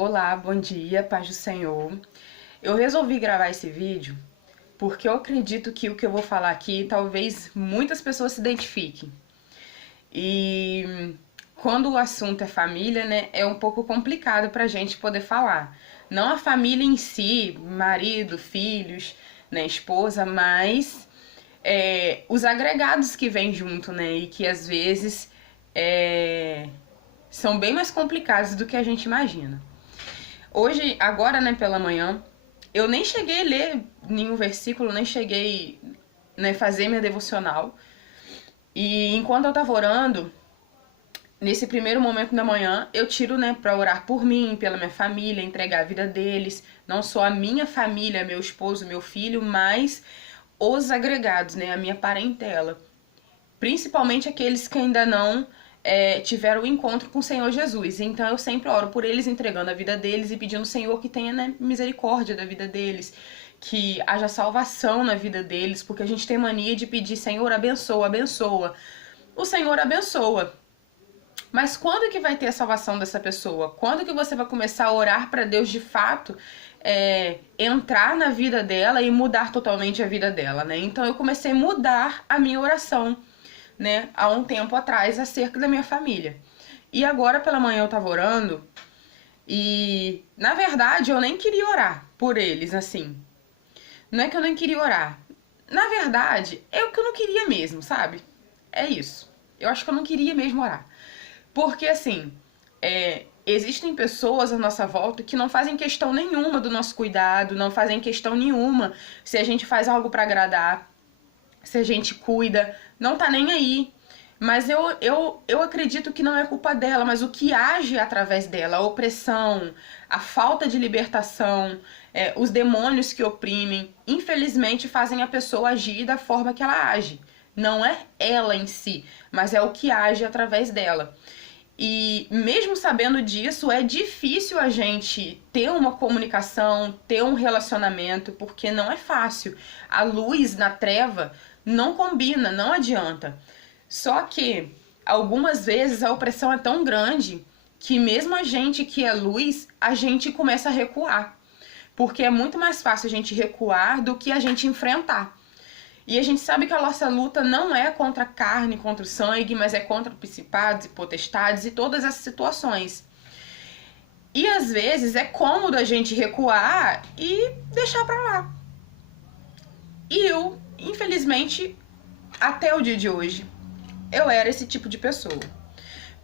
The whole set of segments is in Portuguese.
Olá, bom dia, paz do Senhor. Eu resolvi gravar esse vídeo porque eu acredito que o que eu vou falar aqui talvez muitas pessoas se identifiquem. E quando o assunto é família, né, é um pouco complicado pra gente poder falar. Não a família em si, marido, filhos, né, esposa, mas os agregados que vêm junto, né, e que às vezes são bem mais complicados do que a gente imagina. Hoje, agora, né, pela manhã, eu nem cheguei a ler nenhum versículo, nem cheguei, né, fazer minha devocional. E enquanto eu tava orando, nesse primeiro momento da manhã, eu tiro, né, pra orar por mim, pela minha família, entregar a vida deles, não só a minha família, meu esposo, meu filho, mas os agregados, né, a minha parentela. Principalmente aqueles que ainda não tiveram o encontro com o Senhor Jesus. Então eu sempre oro por eles, entregando a vida deles e pedindo ao Senhor que tenha, né, misericórdia da vida deles, que haja salvação na vida deles, porque a gente tem mania de pedir: Senhor, abençoa, abençoa. O Senhor abençoa. Mas quando que vai ter a salvação dessa pessoa? Quando que você vai começar a orar para Deus de fato entrar na vida dela e mudar totalmente a vida dela, né? Então eu comecei a mudar a minha oração, né, há um tempo atrás, acerca da minha família. E agora pela manhã eu tava orando e, na verdade, eu nem queria orar por eles, assim. Não é que eu nem queria orar. Na verdade, é o que eu não queria mesmo, sabe? É isso. Eu acho que eu não queria mesmo orar. Porque, assim, existem pessoas à nossa volta que não fazem questão nenhuma do nosso cuidado, não fazem questão nenhuma se a gente faz algo pra agradar, se a gente cuida, não tá nem aí. Mas eu acredito que não é culpa dela, mas o que age através dela, a opressão, a falta de libertação, os demônios que oprimem, infelizmente fazem a pessoa agir da forma que ela age. Não é ela em si, mas é o que age através dela. E mesmo sabendo disso, é difícil a gente ter uma comunicação, ter um relacionamento, porque não é fácil. A luz na treva não combina, não adianta. Só que algumas vezes a opressão é tão grande que mesmo a gente que é luz, a gente começa a recuar. Porque é muito mais fácil a gente recuar do que a gente enfrentar. E a gente sabe que a nossa luta não é contra a carne, contra o sangue, mas é contra principados e potestades e todas essas situações. E às vezes é cômodo a gente recuar e deixar pra lá. E eu, infelizmente, até o dia de hoje, eu era esse tipo de pessoa.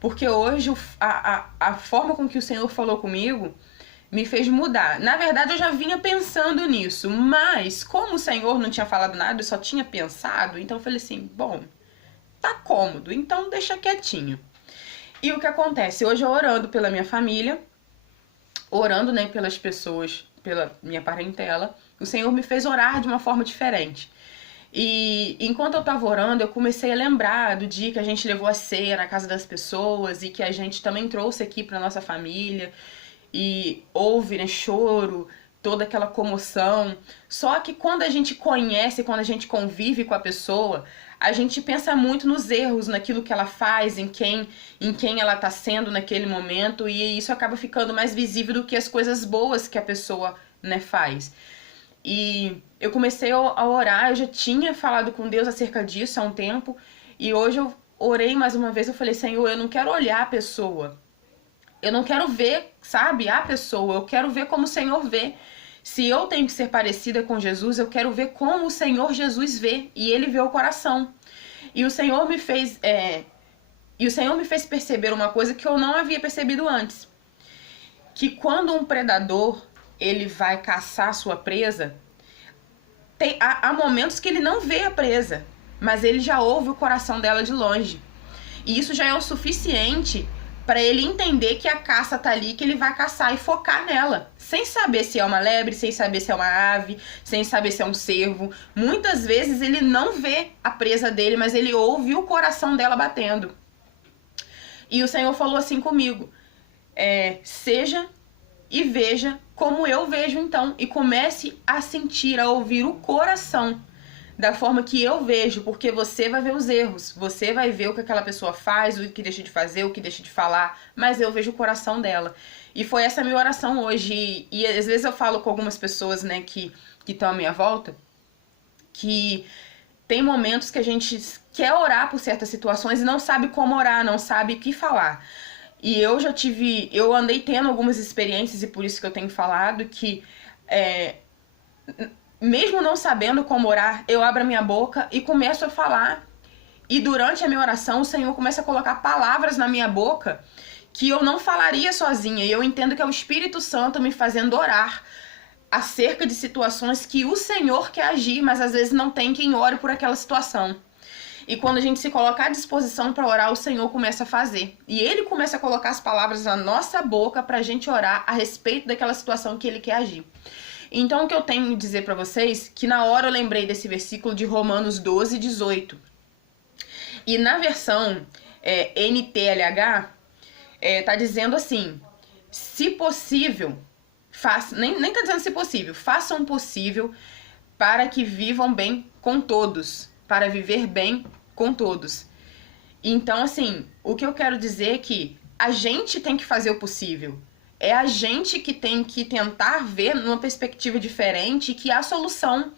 Porque hoje a forma com que o Senhor falou comigo me fez mudar. Na verdade, eu já vinha pensando nisso, mas como o Senhor não tinha falado nada, eu só tinha pensado, então eu falei assim, bom, tá cômodo, então deixa quietinho. E o que acontece? Hoje eu orando pela minha família, orando, né, pelas pessoas, pela minha parentela, o Senhor me fez orar de uma forma diferente. E enquanto eu tava orando, eu comecei a lembrar do dia que a gente levou a ceia na casa das pessoas e que a gente também trouxe aqui pra nossa família. E houve, né, choro, toda aquela comoção. Só que quando a gente conhece, quando a gente convive com a pessoa, a gente pensa muito nos erros, naquilo que ela faz, em quem ela tá sendo naquele momento, e isso acaba ficando mais visível do que as coisas boas que a pessoa, né, faz. E eu comecei a orar, eu já tinha falado com Deus acerca disso há um tempo, e hoje eu orei mais uma vez, eu falei, Senhor, eu não quero olhar a pessoa, eu não quero ver, sabe, a pessoa, eu quero ver como o Senhor vê. Se eu tenho que ser parecida com Jesus, eu quero ver como o Senhor Jesus vê, e Ele vê o coração. E o Senhor me fez, perceber uma coisa que eu não havia percebido antes. Que quando um predador, ele vai caçar a sua presa, há momentos que ele não vê a presa, mas ele já ouve o coração dela de longe. E isso já é o suficiente para ele entender que a caça tá ali, que ele vai caçar e focar nela, sem saber se é uma lebre, sem saber se é uma ave, sem saber se é um cervo. Muitas vezes ele não vê a presa dele, mas ele ouve o coração dela batendo. E o Senhor falou assim comigo, seja e veja como eu vejo então, e comece a sentir, a ouvir o coração da forma que eu vejo, porque você vai ver os erros, você vai ver o que aquela pessoa faz, o que deixa de fazer, o que deixa de falar, mas eu vejo o coração dela. E foi essa minha oração hoje, e às vezes eu falo com algumas pessoas, né, que estão à minha volta, que tem momentos que a gente quer orar por certas situações e não sabe como orar, não sabe o que falar. E eu andei tendo algumas experiências, e por isso que eu tenho falado, que mesmo não sabendo como orar, eu abro a minha boca e começo a falar. E durante a minha oração, o Senhor começa a colocar palavras na minha boca que eu não falaria sozinha. E eu entendo que é o Espírito Santo me fazendo orar acerca de situações que o Senhor quer agir, mas às vezes não tem quem ore por aquela situação. E quando a gente se coloca à disposição para orar, o Senhor começa a fazer. E Ele começa a colocar as palavras na nossa boca para a gente orar a respeito daquela situação que Ele quer agir. Então o que eu tenho que dizer para vocês, que na hora eu lembrei desse versículo de Romanos 12, 18. E na versão NTLH, tá dizendo assim, se possível, nem tá dizendo se possível, façam o possível para que vivam bem com todos, para viver bem com todos. Então, assim, o que eu quero dizer é que a gente tem que fazer o possível. É a gente que tem que tentar ver numa perspectiva diferente que há solução.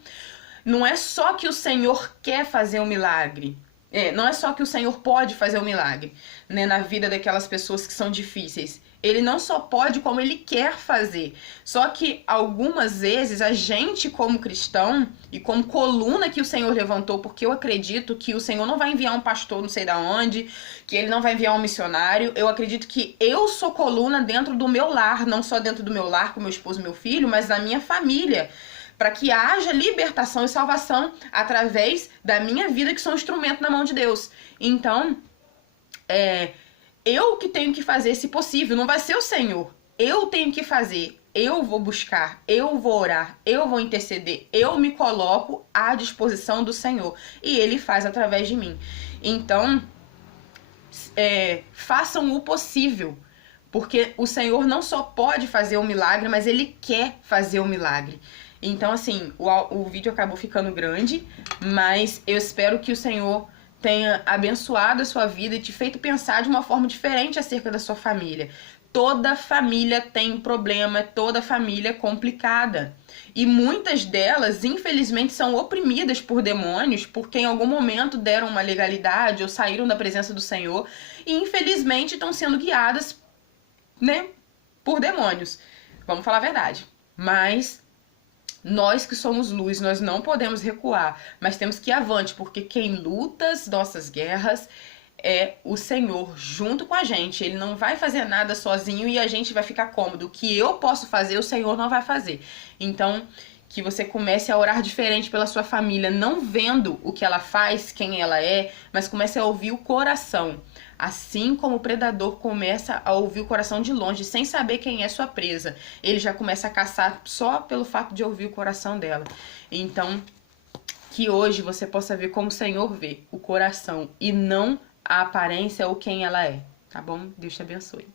Não é só que o Senhor quer fazer um milagre. Não é só que o Senhor pode fazer um milagre, né, na vida daquelas pessoas que são difíceis. Ele não só pode, como ele quer fazer. Só que algumas vezes a gente, como cristão e como coluna que o Senhor levantou, porque eu acredito que o Senhor não vai enviar um pastor não sei da onde, que ele não vai enviar um missionário. Eu acredito que eu sou coluna dentro do meu lar, não só dentro do meu lar com meu esposo e meu filho, mas da minha família, para que haja libertação e salvação através da minha vida, que sou um instrumento na mão de Deus. Então, eu que tenho que fazer, se possível, não vai ser o Senhor. Eu tenho que fazer, eu vou buscar, eu vou orar, eu vou interceder, eu me coloco à disposição do Senhor. E Ele faz através de mim. Então, façam o possível. Porque o Senhor não só pode fazer um milagre, mas Ele quer fazer um milagre. Então, assim, o vídeo acabou ficando grande, mas eu espero que o Senhor tenha abençoado a sua vida e te feito pensar de uma forma diferente acerca da sua família. Toda família tem problema, toda família é complicada. E muitas delas, infelizmente, são oprimidas por demônios, porque em algum momento deram uma legalidade ou saíram da presença do Senhor e, infelizmente, estão sendo guiadas, né, por demônios. Vamos falar a verdade. Mas nós que somos luz, nós não podemos recuar, mas temos que ir avante, porque quem luta as nossas guerras é o Senhor junto com a gente. Ele não vai fazer nada sozinho e a gente vai ficar cômodo. O que eu posso fazer, o Senhor não vai fazer. Então, que você comece a orar diferente pela sua família, não vendo o que ela faz, quem ela é, mas comece a ouvir o coração. Assim como o predador começa a ouvir o coração de longe, sem saber quem é sua presa, ele já começa a caçar só pelo fato de ouvir o coração dela. Então, que hoje você possa ver como o Senhor vê o coração e não a aparência ou quem ela é, tá bom? Deus te abençoe.